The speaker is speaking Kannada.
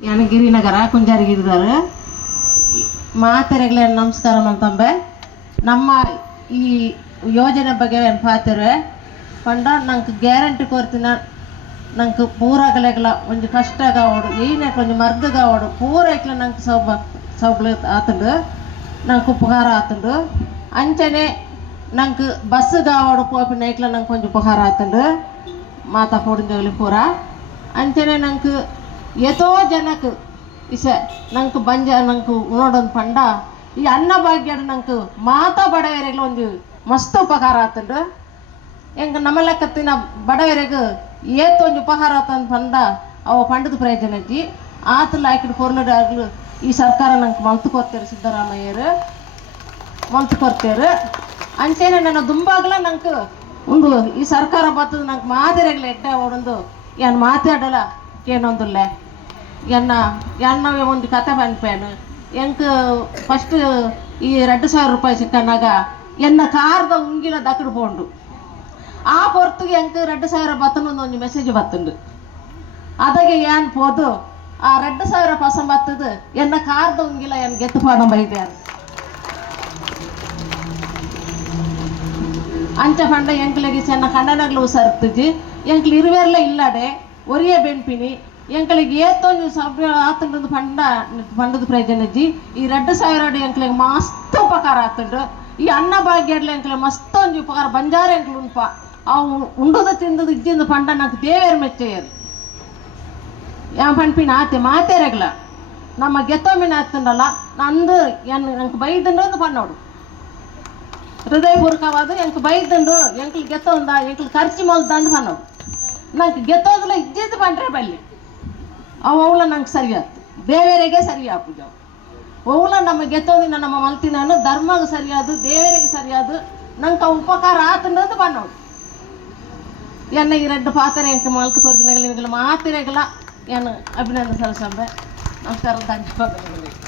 ಗಿರಿನಗರ ಕುಂಜಾರಿಗಿರಿದವರು ಮಾತೆರೆಗಳ ನಮಸ್ಕಾರ ಮಂತಂಬೆ ನಮ್ಮ ಈ ಯೋಜನೆ ಬಗ್ಗೆ ಪಾತಿರೆ ಪಂಡ ನಂಗೆ ಗ್ಯಾರಂಟಿ ಕೊರ್ತಿನ ನಂಗೆ ಪೂರಗಲೆಗಳ ಒಂದು ಕಷ್ಟ ಕಾವಡು ಏನೇ ಕೊಂಚ ಮರ್ದು ಕಾವಡು ಪೂರ ಇಕ್ಲ ನಂಗೆ ಸೌಬ್ಲ ಆತಂಡು ನಂಗೆ ಉಪಕಾರ ಆತಂಡು ಅಂಚನೆ ನಂಗೆ ಬಸ್ ಕಾವಡು ಪೋಪಿನ ಇಕ್ಲ ನಂಗೆ ಕೊಂಚ ಉಪಕಾರ ಆತಂಡು ಮಾತಾ ಪೋಡಿಂಜೋಲಿ ಪೂರ ಅಂಚನೆ ನಂಗೆ ಎಷ್ಟೋ ಜನಕ್ಕೆ ಇಸ ನಂಗೆ ಬಂಜ ನಂಗೆ ನೋಡೋದು ಪಂಡ ಈ ಅನ್ನ ಭಾಗ್ಯದ ನಂಗೆ ಮಾತಾ ಬಡವರಿಗೆ ಒಂದು ಮಸ್ತ್ ಉಪಕಾರ ಆತಂಡು ಹೆಂಗೆ ನಮ್ಮ ಲೆಕ್ಕತ್ತಿನ ಬಡವರಿಗೆ ಏತು ಒಂದು ಉಪಕಾರ ಆತಂದು ಪಂಡ ಅವ ಪಂಡದ ಪ್ರಯೋಜನ ಇಜ್ಜಿ ಆತಲ್ಲ ಹಾಕಿದ ಕೊರ್ಲುಡಾಗ್ಲು ಈ ಸರ್ಕಾರ ನಂಗೆ ಮಲ್ತು ಕೊಡ್ತಾರೆ ಸಿದ್ದರಾಮಯ್ಯರು ಮಲ್ತು ಕೊಡ್ತಾರೆ ಅಂಚೇನೆ ನನ್ನ ದುಂಬಾಗ್ಲ ನಂಗೆ ಒಂದು ಈ ಸರ್ಕಾರ ಬರ್ತದೆ ನಂಗೆ ಮಾದಿರಗ್ಲ ಎಡ್ಡ ಅವಡೊಂದು ಏನು ಮಾತಾಡಲ್ಲ ಕೇಳೊಂದಿಲ್ಲ ಎನ್ನ ಒಂದು ಕತೆ ಬಂದ್ಪೇನು ಎಂಕ್ ಫಸ್ಟ್ ಈ 2,000 ರೂಪಾಯಿ ಸಿಕ್ಕನಾಗ ಎನ್ನ ಕಾರ್ದ ಉಂಗಿಲ ದಕ್ಕಡು ಪೋಂಡು ಆ ಪೊರ್ತಿಗೆ ಎಂಕ್ 2,000 ಬತ್ತನೊಂದು ಒಂದು ಮೆಸೇಜ್ ಬತ್ತುಂಡು ಅದಾಗೆ ಏನು ಪೋದು ಆ 2,000 ಪಸ ಬತ್ತದು ಎನ್ನ ಕಾರ್ದ ಉಂಗಿಲ ಏನು ಗೆತ್ತು ಪಾಡ ಬೈದೆ ಅಂಚ ಪಂಡ ಎಂಕ್ಲಿಗೆ ಚೆನ್ನ ಕಣ್ಣನಾಗ್ಲು ಉಸರ್ತುಜಿ ಎಂಕ್ಲು ಇರುವೆಲ್ಲ ಇಲ್ಲಡೆ ಒರಿಯ ಬೆಂಪಿನಿ ಎಂಕ್ಲಿಗೆ ಏತೊಂದು ಸಭ್ಯ ಆತಂಡು ಪಂಡದ ಪ್ರಯೋಜನ ಇಜ್ಜಿ ಈ 2,000 ಎಂಕ್ಲಿಗೆ ಮಸ್ತ್ ಉಪಕಾರ ಆತಂಡು ಈ ಅನ್ನ ಭಾಗ್ಯಡ್ಲ ಎಂಕ್ಲಿಗೆ ಮಸ್ತ್ ಒಂದು ಉಪಕಾರ ಬಂಜಾರ ಎಂಕ್ಲು ಉಂಪ ಅವು ಉಂಡುದ ತಿಂದದು ಇಜ್ಜಿಂದ ಪಂಡ ನಂಗೆ ದೇವೇರು ಮೆಚ್ಚಯ್ಯದು ಯಾವ ಪಂಪಿನ ಆತೆ ಮಾತೇರಗ್ಲ ನಮ್ಮ ಗೆತ್ತೊಮ್ಮಿನ ಆತಂಡಲ್ಲ ನಂದು ನಂಗೆ ಬೈದಂಡು ಪಣ್ಣೋಡು ಹೃದಯಪೂರ್ವಕವಾದ ಎಂಕ್ ಬೈದಂಡು ಎಂಕ್ಲು ಗೆತ್ತೊಂದ ಎಂಕ್ಲು ಖರ್ಚು ಮಲ್ದಂಡು ಪಣ್ಣೋಡು ನಂಗೆ ಗೆತ್ತೋದಿಲ್ಲ ಇಜ್ಜಿದ್ದು ಪಂಡ್ರೆ ಬಲ್ಲಿ ಅವಳ ನಂಗೆ ಸರಿಯಾತು ದೇವರಿಗೆ ಸರಿಯಾಪುಜ ಅವಳ ನಮ್ಮ ಗೆತ್ತೋದಿನ ನಮ್ಮ ಮಲ್ತಿನಾನು ಧರ್ಮಗೂ ಸರಿಯಾದು ದೇವರಿಗೆ ಸರಿಯಾದು ನಂಗೆ ಉಪಕಾರ ಆತಂದು ಪಣ್ಣೋಡು ಎನ್ನ ಈ 2 ಪಾತ್ರೆ ಎಂಕ ಮಲ್ತು ಕೊರ್ದಿನಗಳು ಮಾತಿರೆಗಳ ಏನು ಅಭಿನಂದನೆ ಸಲ್ಲಿಸಂಬೆ ನಮಸ್ಕಾರ ಧನ್ಯವಾದಗಳು.